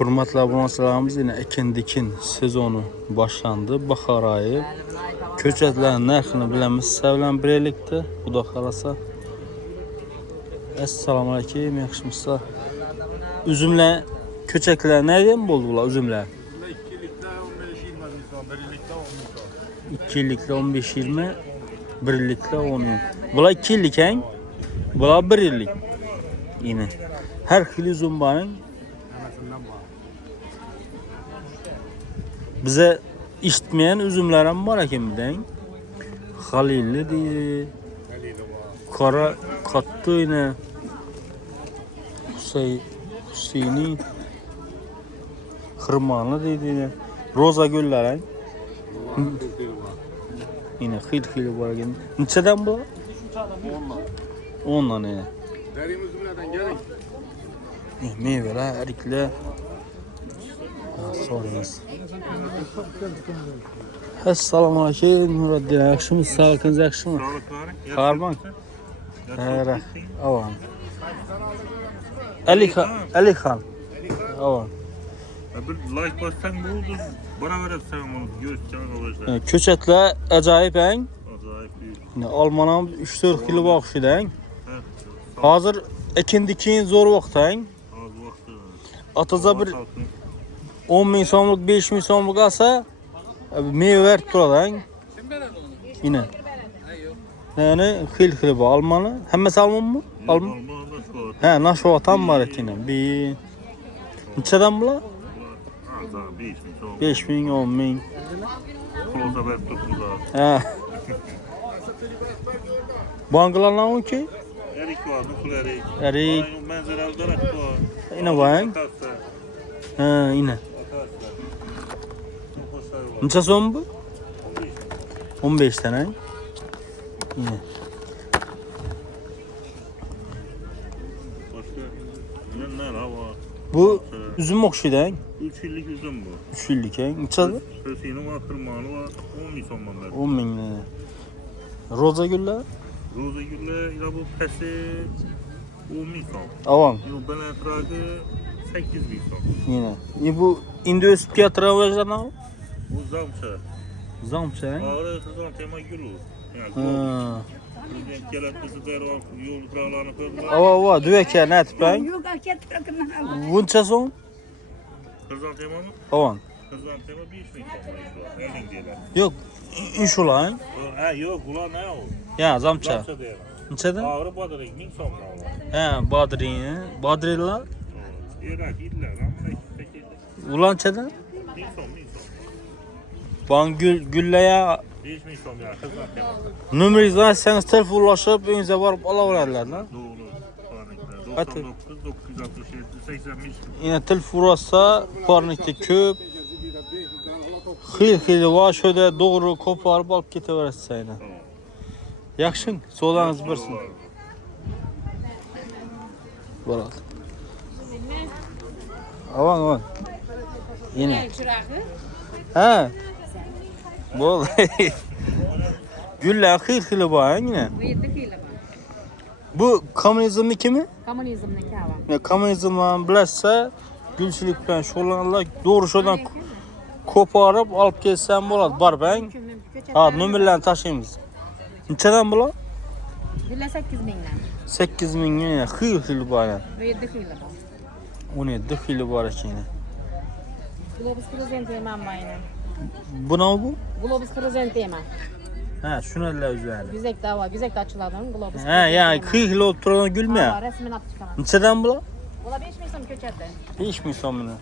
Hürmetli abonatlarımız yine ekin-dikin sezonu başlandı. Bahar ayı. Köçetlerin narxını bilemiz. Sevlen birlikte. Bu da kalasa. Esselamu aleyküm. Yakışmışlar. Üzümle köçekler nereden buldu bunlar üzümler? 2 illikle 15-20, 1 illikle 10. Bunlar 2 illik hen? Bunlar 1 illik. Yine. Her xil üzüm var. Bize işitmeyen üzümlerim var ekimden. Halilli diye. Kara kattı yine. Hüseyini. Hırmanlı dedi. Roza güller. Yine xil var. Neçeden bu? 10'dan yine. Derin üzümlerden gelin. Meyveler, erikler. Sorunuz. Assalamu aleyküm. Nureddin, yakışımız, sağlıkınız yakışı mı? Harman. Evet. Avan. Ali Khan. Avan. Bir like bassan ne olur? Bana verip sen onu görüşeceğim arkadaşlar. Köçetler acayip en. Acayip büyük. Almanam 3-4 kilo bakışıdan. Hazır ekin-dikin zor vaxtdan. Az vaxtı. Ataza bir 10 bin somluk, 5 bin somluk alsa meyve verip turadan. Yine. Yani xil bu Almanı. Hemmesi Alman mı? Alman. He, naşovatan var etine. Bir. Neçeden bula? 5 bin, 10 bin. Kulota verip tutun He. Bangalarla o ki? Erik var, nukul erik. Erik. Menzerel darak var. Yine var. He, yine. Neçe son bu? 15 tane. Yine. Başka ne var? Bu üzüm okşudan. 3 illik üzüm bu. 3 illik he. Neçedir? Hüseyin'in var, kırmağını var. 10 bin sonman verdi. 10 bin lira. Roza güller? Roza gülle, ila bu pesi 10 bin son. Avam. Ben etrafı 8 bin son. Yine. Bu indi öz fiyatına vajana? Bu zamça. Zamça he? Ağrı kızan tema gülü. Ha. Prezident gelen kızı der var, yol krallarını kırdılar. Ava, düveke ne etpen? Yok aket bırakın. Bunça son? Kızan tema mı? Avan. Kızan tema 5 bin son. Elin gelen. Yok. İş ulan. Ha yok, ulan ne o? Ya zamça. Zamça der. Neçeden? Ağrı badırık 1000 son var. He, Badri'yi. Badri'la. Irak illa lan. Peki. Ulan çeden? 1000 son. Ban gülleye 5 bin son ya kızan tema. numarayı açsanız telefon ulaşıp önünüze varıp alavererler lan. Doğru. 99, 967, 85. Yine telefon ulaşsa parnikte köp. Xil var şöyle doğru koparıp alıp gideversin yine. Yakışın, soğudanız bilsin. Barat. Avan. Yine. He. Bol. Güller xil var yine. Bu komünizmin kimi? Komünizmdeki hava. Ya komünizmden bilirse gülçilik bilen şolanlar doğru şodan koparıp alıp gelsen болады. Bar ben. Ha, nömerlerini taşıyımız. Neçeden bula? Gülle 8 binden. 8 bin yine xil var yani. 7 kilo. 17 xil var içine. Globus prezentiyem amma yine. Bu ne bu? Globus prezentiyem. Ha, şunu elle üzerine. Güzekte hava, güzekte açıladım. Globus Ha, yani xil oturan gülme Hava ya. resmini atıp çıkamam. Neçeden bula? Ola 5 bin son köçerdi. 5 bin somunu.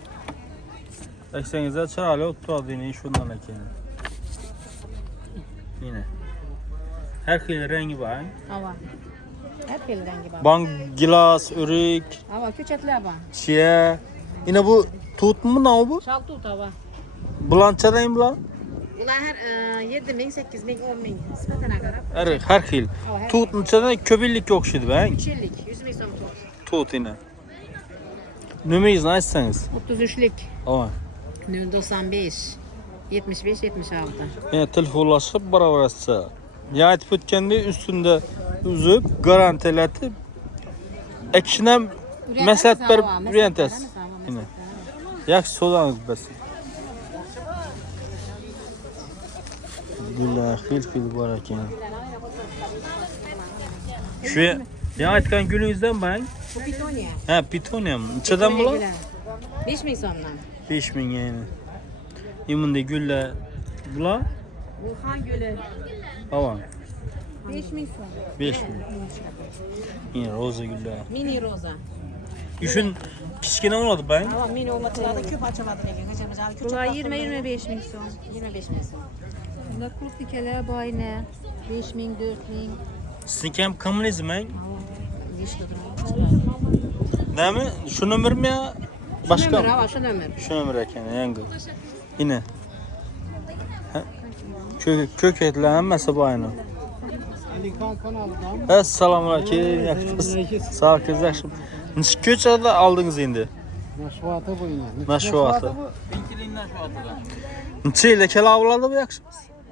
Eksenize çağırıyor oturdu yine şundan ekini. Yine. Her xil rengi var. Hava. Her kil rengi var. Ban gilas, örük, Hava köçetli hava. şiye. Yine bu tut mu ne bu? Şal tut hava. Bulançadayım bulan. Ulan her 7 bin, 8 bin, 10 bin. Sıfatına kadar. Her xil. Tut neçeden köbillik yok şimdi ben. 3 yıllık, 100 bin son tut. Tut yine. Nömeyiz ne isterseniz? 33'lük. Ama. 95. 75, 76. Yine telefonlaşıp beraber etse. Ya etip ötkende üstünde üzüp garantiletip ekşinem mesat bir rentes. Yine. Yaxşı so'zangiz bersin. Gullar xil bor ekan. Shu men aytgan gulingizdan bang. Bu pitoniya. Ha, pitoniya. Nechadan bular? 5000 so'mdan. 5000 yani. Bunday gullar bular? Bu xan guli. Avan. 5000 so'm. 5000. Yine roza gullar. Mini roza. Üçün kichkina bo'ladi bang. Ama mini olmasalarda ko'p ochiladi lekin g'ijim-g'ijim ko'p. Bular 20-25 ming so'm. 25 ming so'm. Bunda kurtikalar boyni 5 ming, 4 ming. Sizniki ham kommunizm-ang. Nechta Nami? Shu nomermi yo boshqa? Nomer, shu nomer. Shu nomer ekan, yangi. Yine. Köketlar hammasi boyni. Assalomu alaykum. Sağ ol kızlar. Necha ko'chada aldingiz endi? Nashvati bu yine. Nashvati. Pinkiling nashvatidan. Necha yilda kela bo'ladi bu yaxshi?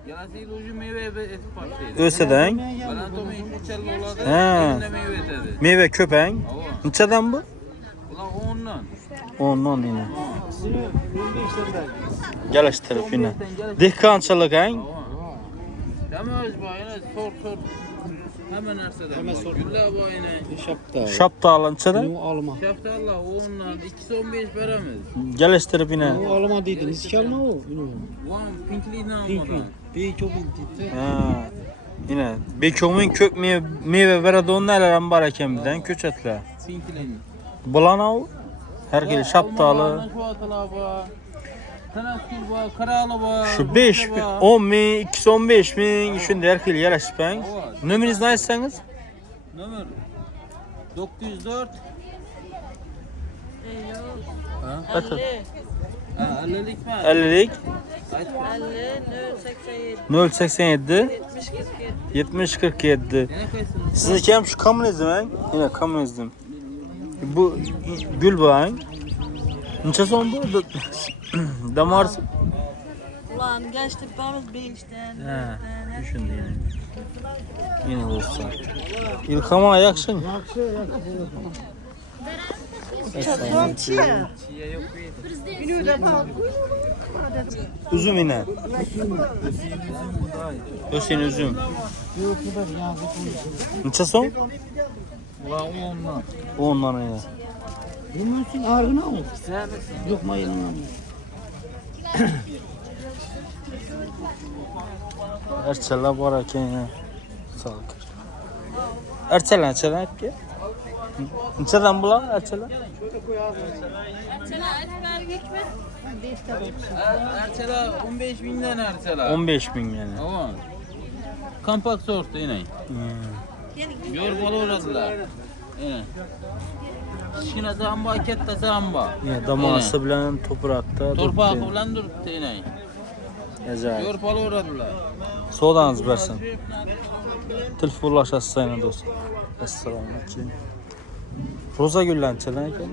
Gelasiydi o'zi meva etib boshlaydi. O'sadang. Baland to'mi uchal bo'ladi. Ha. Endi meva etadi. Meva ko'pang. Nechadan bu? Ular 10dan. 10dan yine. Geliştirip yine. Dehqonchilik ang. Hamma o'z boyini sort. Hamma narsadan. Gullar boyini. Şapta. Shaptali nechadan? Bu alma. Shaftallar 10dan 215 beramiz. Geliştirip yine. Bu alma deydi. Neçe alma o? Bu pinklikdan olmadan. Bir çok deydi. Ha. Yine beko'min ko'p meva beradigan neler bor ekan bizdan ko'chatlar. Pinklik. Bulanov har xil shaptali. Nashvatilar bor. Tanakkul bor, qirali bor. Şu 5 bin, 10 bin, 215 bin shunday har xil yarashibang. Nomeringizni aytsangiz? Nomer 904 Aytib. Ha, 50'lik mi? 50lik 50, 087 70, 47. 70 47. Yana qaysini? Sizniki ham shu kommunizm ang? Yine kommunizm. Bu gul bu ang. Necha so'm bu? Damarsiz. Ulan geçti bamiz 5'ten. Ha, shunday yine. Yine bo'lsa. Ilhom yaxshi. Chiya yo'q bu. Uzum yine. O'sin uzum. Necha so'm? Ular 10dan. 10 dan yine. Yumusun ağrına mı? Yok mayılına mı? Erçeler bor ekan ya. Sağ ol. Erçeler nechadan aytga? Nechadan bular erçeler? Archalar 15 mingdan archalar. 15 bin yani. Tamam. Kompakt sortu yine. Gör bo'laveradilar. Yine. Kichkinasi ham bor, kattasi ham bor. Ya damosi bilan toprakda Torpaqi bilan turibdi yine. Ajoyib. Gör bo'laveradilar. Savdangiz bersin. Telefonlashasiz yana do'st. Assalomu alaykum. Roza gullanchadan ekan.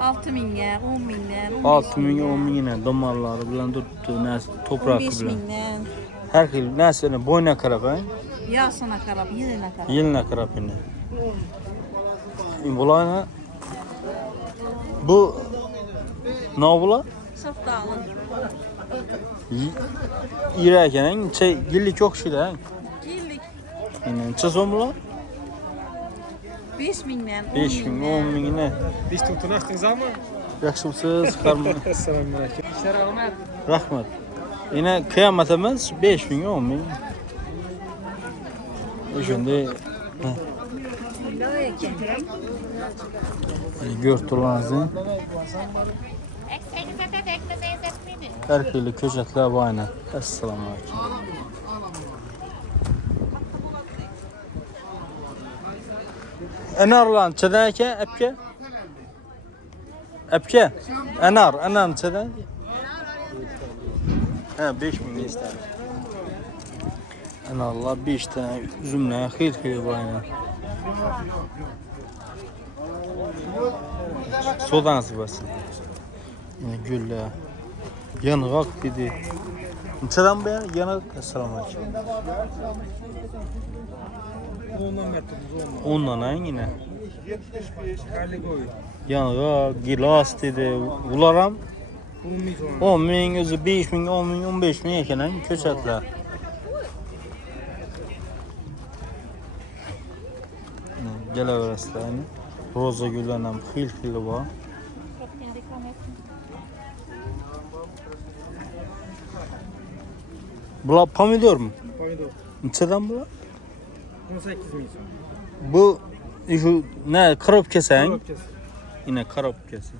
6 mingga, 10 mingdan, 6 ming, 10 mingdan damarlari bilan turibdi, nas topraqi 15 bilan. mingdan. Har xil narsani bo'yna qarab, Yosina qarab, yilina qarab. yilna qarab endi. Bularni bu navbular Safdalın. ira ekan, necha yillik o'xshaydi. Yillik Yine necha so'm bular? 5 mingdan, 5 ming, 10 mingni. Biz tutun açtınız ama. Yaxshimisiz, qarmon. Assalamu alaikum. Şerahmet. Rahmat. Yine kıyametimiz 5 ming, 10 ming. Shunday. Gör turlarni. Har xil ko'chatlar bor aynan. Assalomu alaykum. Anarlar nechadan ekan, apka? Apka? Anar nechadan? Ha, 5 ming istar. Analar 5 tane üzümler xil bor aynan. Sodanız basın. Güller. Yanıqaq dedi. Neçadan bu yana? Yanıqaq. Assalomu alaykum. 10'dan verdim. 10'dan yine. 75 Karligoy. Yanığa gilas dedi. Ular ham 10 ming 10 ming, o'zi 5 ming, 10 ming, 15 ming ekan ko'chatlar. Kelaverasizlar endi. Roza gullar ham xil-xili bor. Bular pomidormi? Pomidor. Nechadan bular? 18 ming so'm. Bu shu ne korobkasang? Korobkasi. Yine korobkasi.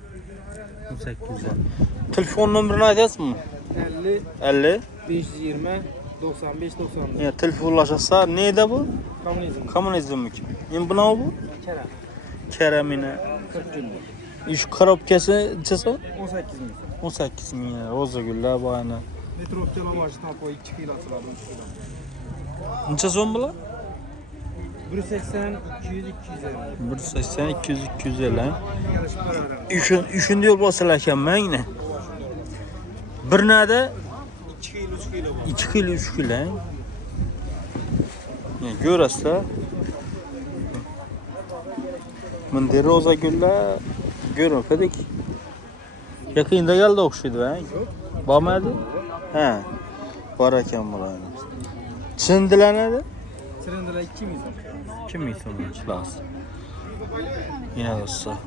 18 dan. Telefon nomerini aytasizmi? 50 50. 520 95 94. Ya telefonlashsa neydi bu? Kommunizm. Kommunizmniki. Endi buna bu? Kera. Keramine. 40 gün. Ish korobkasi necha 18 ming. 18 ming. Roza gullar bu ana. Metrovka lavajı tapo 2 kilo atıladi 3 kilo. Necha so'm bular? 180 200 250. 180 200 250. Yarış para. Üçüncü yol basılar ekan ben yine. Bir nada 2 kilo 3 kilo. 2 kilo 3 kilo. Yani görasizlar. Bunday roza gullar ko'rmadik. Yaqinda keldi o'xshaydi ha. Bormadi? Ha. Bor ekan bular. Chindilanadi? Trendiler 2 ming so'm. 2 ming so'm chilas. Yine olsa.